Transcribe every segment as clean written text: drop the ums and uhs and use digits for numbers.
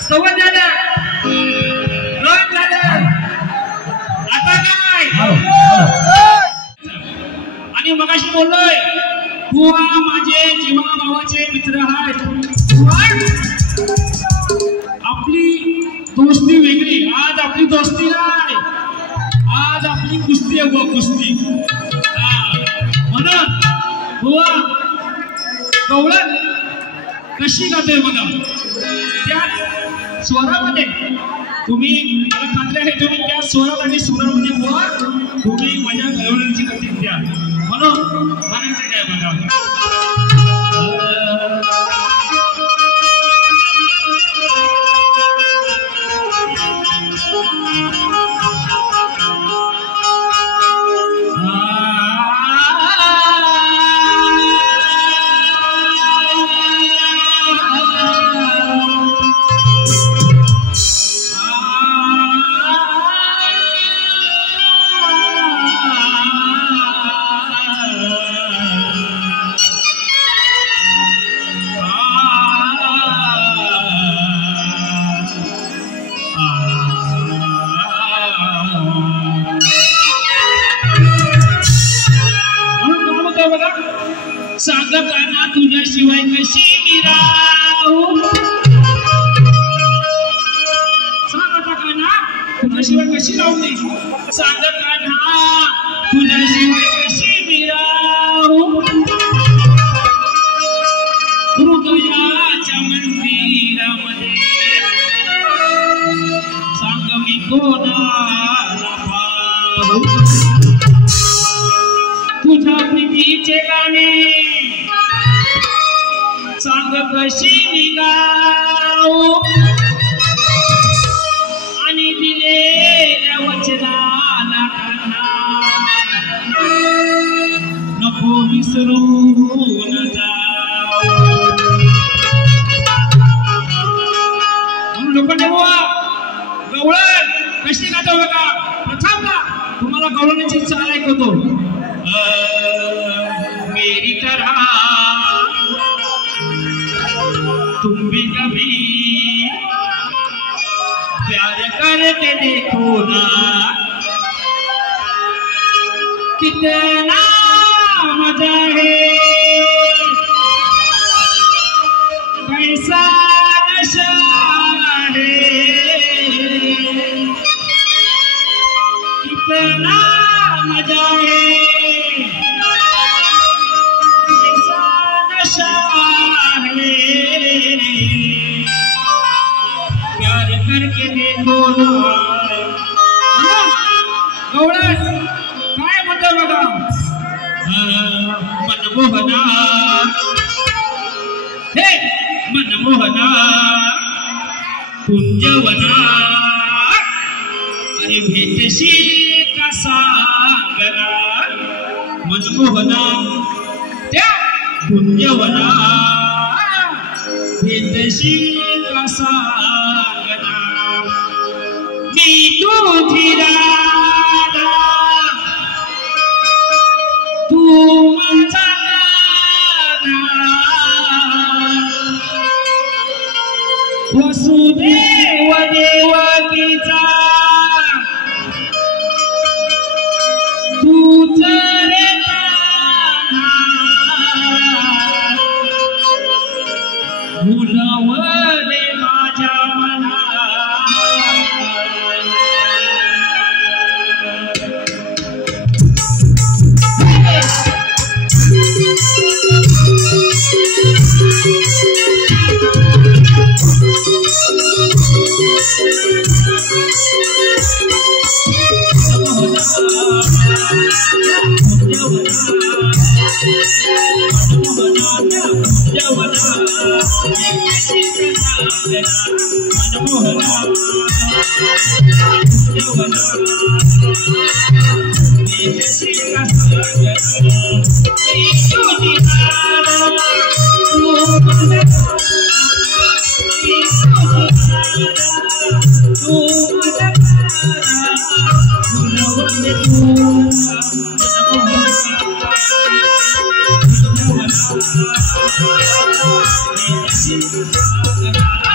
सवय झालं रोज झालं आता काय आणि मगाशी बोललोय बुवा माझे जीवा भावाचे मित्र आहेत आपली दोस्ती वेगळी आज आपली दोस्ती नाही आज आपली कुस्ती आहे कुस्ती म्हणून बुवा गवळण कशी गातोय बघा त्या स्वरामध्ये तुम्ही मला खात्री आहे तुम्ही त्या स्वरात आणि सुरामध्ये बुवा तुम्ही माझ्या गवळणीची गती द्या म्हणून म्हणायचं काय बघा सागकाना तुझ्याशिवाय कशी मी राहू सागकाना तुझ्याशिवाय कशी राहू मी सागकाना तुझ्याशिवाय कशी मी राहू हृदयाच्या मंदिरामध्ये सांग मी कोणाला पाहू तुझ्या प्रीतीचे गाणे सांग कशी निघाऊ आणि दिलेल्या वचनाला नको विसरून जाऊ म्हणून लोकांनी बुवा गवळण कशी गातो बघा प्रथम का तुम्हाला गवळणाची चाल ऐकवतो मेरी तरह तुम भी कभी प्यार करके देखो ना कितना मजा है कैसा नशा है कितना मजा है प्यार करके देखो गवळण काय म्हणतो बघा मनमोहना हे मनमोहना कुंजवना अरे भेटशी का सांगना मनमोहना त्या कुंजवना भेटशी का सांगना मी तुझी राधा तू माझा वसुदेव देवकीचा तूच रे भुलवले माझ्या मना Thank you.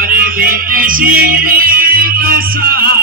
अरे बेटे कसा